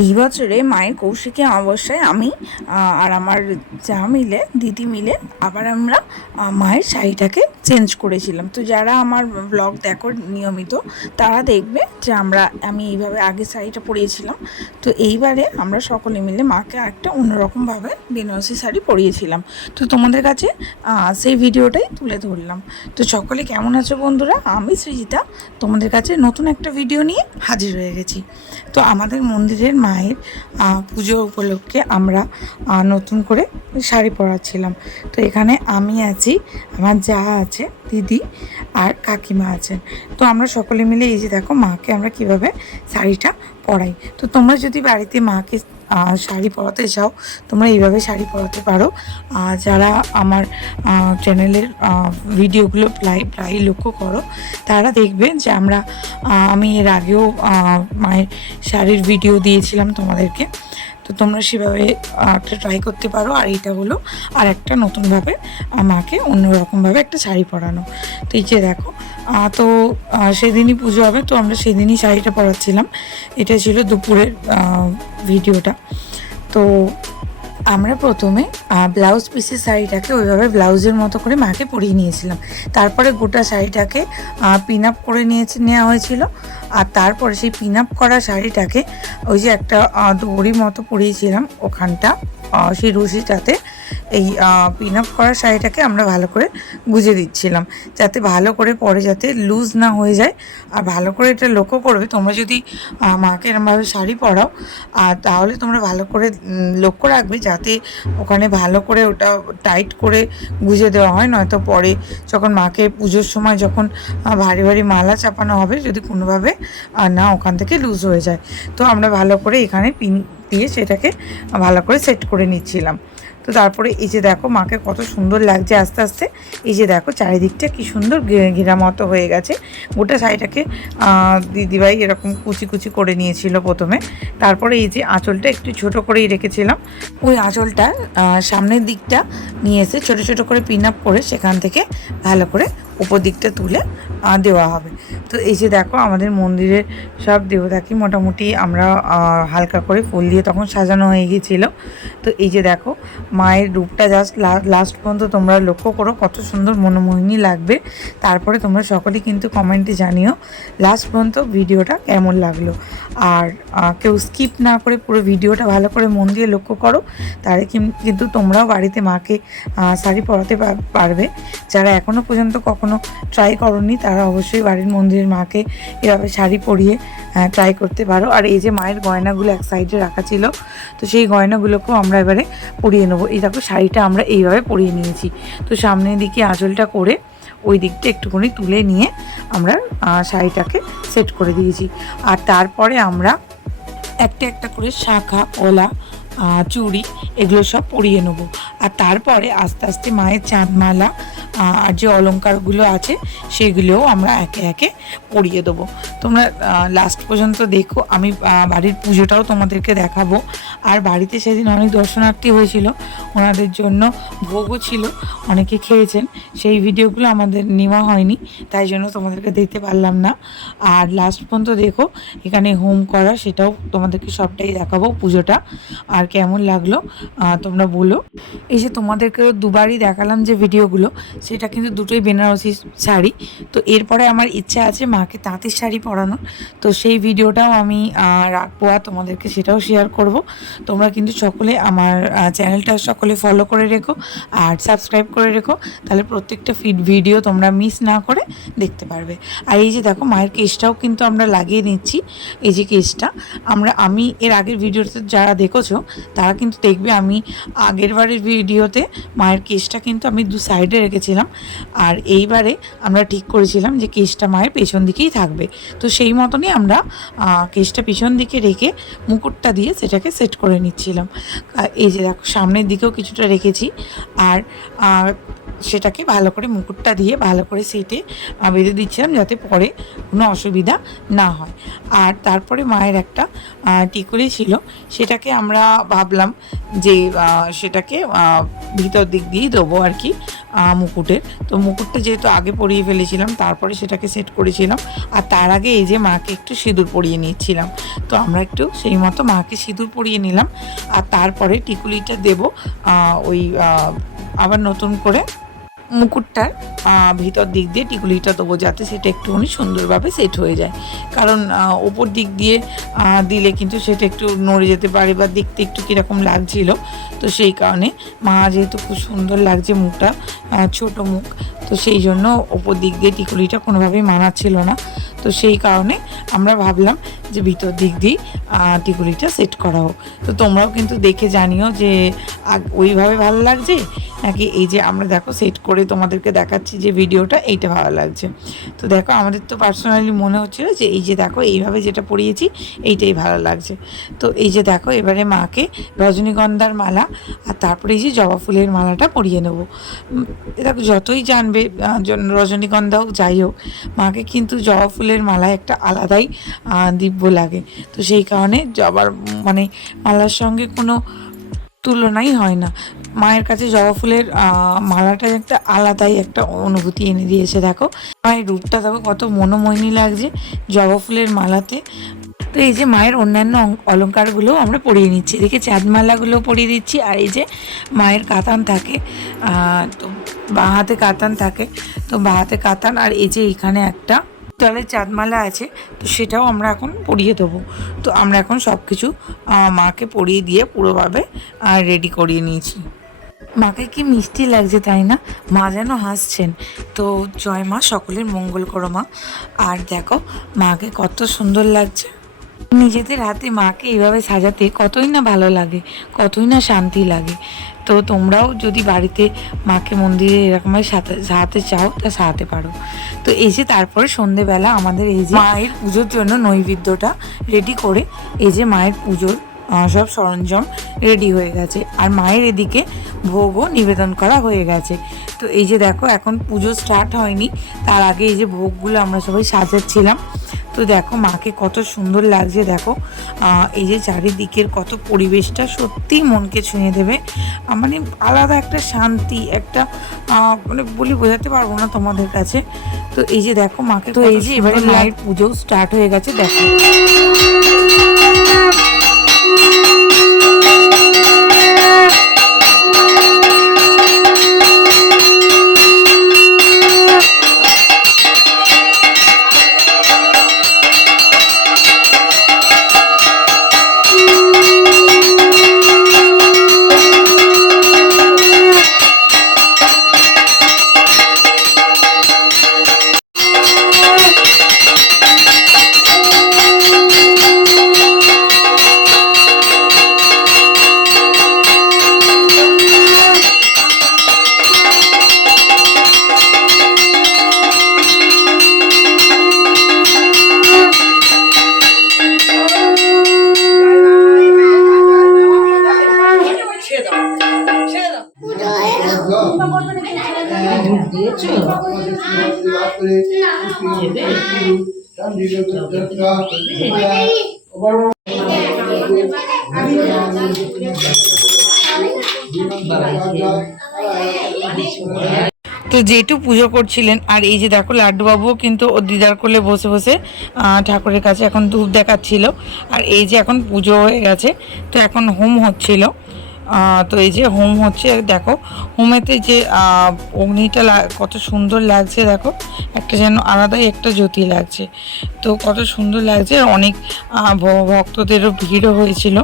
এই বছরে মায়ের কৌশিকী অমাবস্যায় আমি আর আমার যা মিলে দিদি মিলে আবার আমরা মায়ের শাড়িটাকে চেঞ্জ করেছিলাম। তো যারা আমার ব্লগ দেখো নিয়মিত তারা দেখবে যে আমি এইভাবে আগে শাড়িটা পরিয়েছিলাম। তো এইবারে আমরা সকলে মিলে মাকে একটা অন্যরকমভাবে বেনারসি শাড়ি পরিয়েছিলাম। তো তোমাদের কাছে সেই ভিডিওটাই তুলে ধরলাম। তো সকলে কেমন আছো বন্ধুরা? আমি সৃজিতা তোমাদের কাছে নতুন একটা ভিডিও নিয়ে হাজির হয়ে গেছি। তো আমাদের মন্দিরের মায়ের পুজো উপলক্ষে আমরা নতুন করে শাড়ি পরাচ্ছিলাম। তো এখানে আমি আছি, আমার যা আছে, দিদি আর কাকিমা আছেন। তো আমরা সকলে মিলে এই যে দেখো মাকে আমরা কিভাবে শাড়িটা পরাই। তো তোমরা যদি বাড়িতে মাকে শাড়ি পরাতে চাও তোমরা এইভাবে শাড়ি পরাতে পারো। যারা আমার চ্যানেলের ভিডিওগুলো প্রায় লক্ষ্য করো তারা দেখবে যে আমি এর আগেও মায়ের শাড়ির ভিডিও দিয়েছিলাম তোমাদেরকে। তো তোমরা সেভাবে একটা ট্রাই করতে পারো। আর এটা হলো আর একটা নতুনভাবে মাকে অন্যরকমভাবে একটা শাড়ি পরানো। তো এই যে দেখো তো সেদিনই পুজো হবে, তো আমরা সেদিনই শাড়িটা পরাচ্ছিলাম। এটা ছিল দুপুরের ভিডিওটা। তো আমরা প্রথমে ব্লাউজ পিসের শাড়িটাকে ওইভাবে ব্লাউজের মতো করে মাকে পরিয়ে নিয়েছিলাম। তারপরে গোটা শাড়িটাকে পিন আপ করে নেওয়া হয়েছিল। আর তারপরে সেই পিন আপ করা শাড়িটাকে ওই যে একটা দড়ি মতো পরিয়েছিলাম ওখানটা, সেই রশিটাতে এই পিন আপ করা শাড়িটাকে আমরা ভালো করে গুজে দিচ্ছিলাম, যাতে ভালো করে পরে যাতে লুজ না হয়ে যায়। আর ভালো করে এটা লক্ষ্য করবে, তোমরা যদি মাকে এরমভাবে শাড়ি পরাও তাহলে তোমরা ভালো করে লক্ষ্য রাখবে যাতে ওখানে ভালো করে ওটা টাইট করে গুজে দেওয়া হয়। নয়তো পরে যখন মাকে পুজোর সময় যখন ভারী ভারী মালা চাপানো হবে, যদি কোনোভাবে না ওখান থেকে লুজ হয়ে যায়। তো আমরা ভালো করে এখানে পিন দিয়ে সেটাকে ভালো করে সেট করে নিচ্ছিলাম। তো তারপরে এই যে দেখো মাকে কত সুন্দর লাগছে আস্তে আস্তে। এই যে দেখো চারিদিকটা কি সুন্দর ঘেরা মতো হয়ে গেছে। গোটা শাড়িটাকে দিদিভাই এরকম কুচি কুচি করে নিয়েছিল প্রথমে। তারপরে এই যে আঁচলটা একটু ছোট করেই রেখেছিলাম, ওই আঁচলটা সামনের দিকটা নিয়ে এসে ছোটো ছোটো করে পিন আপ করে সেখান থেকে ভালো করে উপর দিকটা তুলে দেওয়া হবে। তো এই যে দেখো আমাদের মন্দিরের সব দেবতাকে মোটামুটি আমরা হালকা করে ফুল দিয়ে তখন সাজানো হয়ে গিয়েছিলো। তো এই যে দেখো মায়ের রূপটা জাস্ট লাস্ট পর্যন্ত তোমরা লক্ষ্য করো কত সুন্দর মনোমোহিনী লাগবে। তারপরে তোমরা সকলে কিন্তু কমেন্টে জানিও লাস্ট পর্যন্ত ভিডিওটা কেমন লাগলো। আর কেউ স্কিপ না করে পুরো ভিডিওটা ভালো করে মন দিয়ে লক্ষ্য করো, তাহলে কিন্তু তোমরাও বাড়িতে মাকে শাড়ি পরাতে পারবে। যারা এখনও পর্যন্ত কখনো ট্রাই করোনি তারা অবশ্যই বাড়ির মন্দিরের মাকে এভাবে শাড়ি পরিয়ে ট্রাই করতে পারো। আর এই যে মায়ের গয়নাগুলো এক সাইডে রাখা ছিল, তো সেই গয়নাগুলোকেও আমরা এবারে পরিয়ে নেবো। এই দেখো শাড়িটা আমরা এইভাবে পরিয়ে নিয়েছি। তো সামনের দিকে আঁচলটা করে ওই দিকটা একটুখানি তুলে নিয়ে আমরা শাড়িটাকে সেট করে দিয়েছি। আর তারপরে আমরা একটা একটা করে শাঁখা, পলা, চুড়ি এগুলো সব পরিয়ে নেবো। আর তারপরে আস্তে আস্তে মায়ের চাঁদমালা আর যে অলংকারগুলো আছে সেগুলোও আমরা একে একে পরিয়ে দেবো। তোমরা লাস্ট পর্যন্ত দেখো, আমি বাড়ির পুজোটাও তোমাদেরকে দেখাবো। আর বাড়িতে সেদিন অনেক দর্শনার্থী হয়েছিল, ওনাদের জন্য ভোগও ছিল, অনেকে খেয়েছেন। সেই ভিডিওগুলো আমাদের নেওয়া হয়নি, তাই জন্য তোমাদেরকে দেখতে পারলাম না। আর লাস্ট পর্যন্ত দেখো এখানে হোম করা, সেটাও তোমাদেরকে সবটাই দেখাবো পুজোটা। আর কেমন লাগলো তোমরা বলো। এই যে তোমাদেরকেও দুবারই দেখালাম যে ভিডিওগুলো, সেটা কিন্তু দুটোই বেনারসি শাড়ি। তো এরপরে আমার ইচ্ছা আছে মাকে তাঁতের শাড়ি পরানোর, তো সেই ভিডিওটাও আমি রাখবো আর তোমাদেরকে সেটাও শেয়ার করব। তোমরা কিন্তু সকলে আমার চ্যানেলটা সকলে ফলো করে রেখো আর সাবস্ক্রাইব করে রেখো, তাহলে প্রত্যেকটা ভিডিও তোমরা মিস না করে দেখতে পারবে। আর এই যে দেখো মায়ের কেসটাও কিন্তু আমরা লাগিয়ে নিচ্ছি। এই যে কেসটা আমি এর আগের ভিডিওতে যারা দেখেছো তারা কিন্তু দেখবে আমি আগের বারের ভিডিওতে মায়ের কেসটা কিন্তু আমি দু সাইডে রেখেছিলাম। আর এইবারে আমরা ঠিক করেছিলাম যে কেসটা মায়ের পেছন দিকেই থাকবে। তো সেই মতনই আমরা কেসটা পিছন দিকে রেখে মুকুটটা দিয়ে সেটাকে সেট করে নিচ্ছিলাম। এই যে দেখো সামনের দিকেও কিছুটা রেখেছি। আর সেটাকে ভালো করে মুকুটটা দিয়ে ভালো করে সেটে বেঁধে দিচ্ছিলাম যাতে পরে কোনো অসুবিধা না হয়। আর তারপরে মায়ের একটা টিকুলি ছিল, সেটাকে আমরা ভাবলাম যে সেটাকে ভিতর দিক দিয়েই দেবো আর কি। মুকুটের। তো মুকুটটা যেহেতু আগে পরিয়ে ফেলেছিলাম, তারপরে সেটাকে সেট করেছিলাম। আর তার আগে এই যে মাকে একটু সিঁদুর পরিয়ে নিচ্ছিলাম। তো আমরা একটু সেই মতো মাকে সিঁদুর পরিয়ে নিলাম। আর তারপরে টিকুলিটা দেবো ওই আবার নতুন করে মুকুটটার ভিতর দিক দিয়ে টিকুলিটা দেবো, যাতে সেটা একটুখানি সুন্দরভাবে সেট হয়ে যায়। কারণ ওপর দিক দিয়ে দিলে কিন্তু সেটা একটু নড়ে যেতে পারে বা দেখতে একটু কীরকম লাগছিল। তো সেই কারণে মা যেহেতু খুব সুন্দর লাগছে মুখটা, ছোট মুখ, তো সেই জন্য ওপর দিক দিয়ে টিকুলিটা কোনোভাবেই মানাচ্ছিল না। তো সেই কারণে আমরা ভাবলাম যে ভিতর দিক দিয়ে টিকুলিটা সেট করা হোক। তো তোমরাও কিন্তু দেখে জানিও যে ওইভাবে ভালো লাগছে নাকি এই যে আমরা দেখো সেট করে তোমাদেরকে দেখাচ্ছি যে ভিডিওটা, এইটা ভালো লাগছে। তো দেখো আমাদের তো পার্সোনালি মনে হচ্ছিল যে এই যে দেখো এইভাবে যেটা পরিয়েছি এইটাই ভালো লাগছে। তো এই যে দেখো এবারে মাকে রজনীগন্ধার মালা আর তারপরে এই যে জবা ফুলের মালাটা পরিয়ে নেব। দেখো যতই জানবে রজনীগন্ধা হোক যাই হোক, মাকে কিন্তু জবা ফুলের মালা একটা আলাদাই দিব্য লাগে। তো সেই কারণে জবার মানে মালার সঙ্গে কোনো তুলনাই হয় না। মায়ের কাছে জবা ফুলের মালাটা একটা আলাদাই একটা অনুভূতি এনে দিয়েছে। দেখো মায়ের রূপটা দেখো কত মনোমোহিনী লাগছে জবা ফুলের মালাতে। তো এই যে মায়ের অন্যান্য অলঙ্কারগুলো আমরা পরিয়ে নিচ্ছি, এদিকে চাঁদমালাগুলো পরিয়ে দিচ্ছি। আর এই যে মায়ের কাতান থাকে, তো বাঁ হাতে কাতান থাকে, তো বাঁ হাতে কাতান। আর এই যে এখানে একটা তলে চাঁদমালা আছে, তো সেটাও আমরা এখন পরিয়ে দেবো। তো আমরা এখন সব কিছু মাকে পরিয়ে দিয়ে পুরোভাবে রেডি করিয়ে নিয়েছি। মাকে কি মিষ্টি লাগছে তাই না, মা যেন হাসছেন। তো জয় মা, সকলের মঙ্গল করো মা। আর দেখো মাকে কত সুন্দর লাগছে। নিজেদের হাতে মাকে এইভাবে সাজাতে কতই না ভালো লাগে, কতই না শান্তি লাগে। তো তোমরাও যদি বাড়িতে মাকে মন্দিরে এরকমভাবে সাজাতে চাও তা সাজাতে পারো। তো এই যে তারপরে সন্ধেবেলা আমাদের এই যে মায়ের পুজোর জন্য নৈবেদ্যটা রেডি করে, এই যে মায়ের পুজোর সব সরঞ্জাম রেডি হয়ে গেছে। আর মায়ের এদিকে ভোগও নিবেদন করা হয়ে গেছে। তো এই যে দেখো এখন পুজো স্টার্ট হয়নি, তার আগে এই যে ভোগগুলো আমরা সবাই সাজাচ্ছিলাম। তো দেখো মাকে কত সুন্দর লাগছে। দেখো এই যে চারিদিকের কত পরিবেশটা সত্যিই মনকে ছুঁয়ে দেবে। মানে আলাদা একটা শান্তি, একটা মানে বলি বোঝাতে পারবো না তোমাদের কাছে। তো এই যে দেখো মাকে, তো এই যে এবারে মায়ের পুজো স্টার্ট হয়ে গেছে। দেখো তো যেটু পুজো করছিলেন। আর এই যে দেখো লাড্ডু বাবুও কিন্তু ও দিদার কোলে বসে বসে ঠাকুরের কাছে এখন ধূপ দেখাচ্ছিল। আর এই যে এখন পুজো হয়ে গেছে, তো এখন হোম হচ্ছিল। তো এই যে হোম হচ্ছে, দেখো হোমেতে যে অগ্নিটা কত সুন্দর লাগছে। দেখো একটা যেন আলাদাই একটা জ্যোতি লাগছে, তো কত সুন্দর লাগছে। অনেক ভক্তদেরও ভিড়ও হয়েছিল।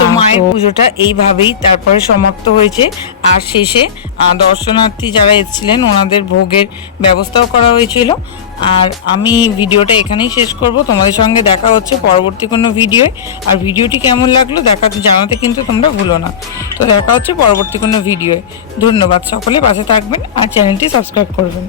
তো মায়ের পুজোটা এইভাবেই তারপরে সমাপ্ত হয়েছে। আর শেষে দর্শনার্থী যারা এসেছিলেন ওনাদের ভোগের ব্যবস্থাও করা হয়েছিল। আর আমি ভিডিওটা এখানেই শেষ করব। তোমাদের সঙ্গে দেখা হচ্ছে পরবর্তী কোনো ভিডিওয়। আর ভিডিওটি কেমন লাগলো জানাতে কিন্তু তোমরা ভুলো না। তো দেখা হচ্ছে পরবর্তী কোনো ভিডিওয়। ধন্যবাদ, সকলে পাশে থাকবেন আর চ্যানেলটি সাবস্ক্রাইব করবেন।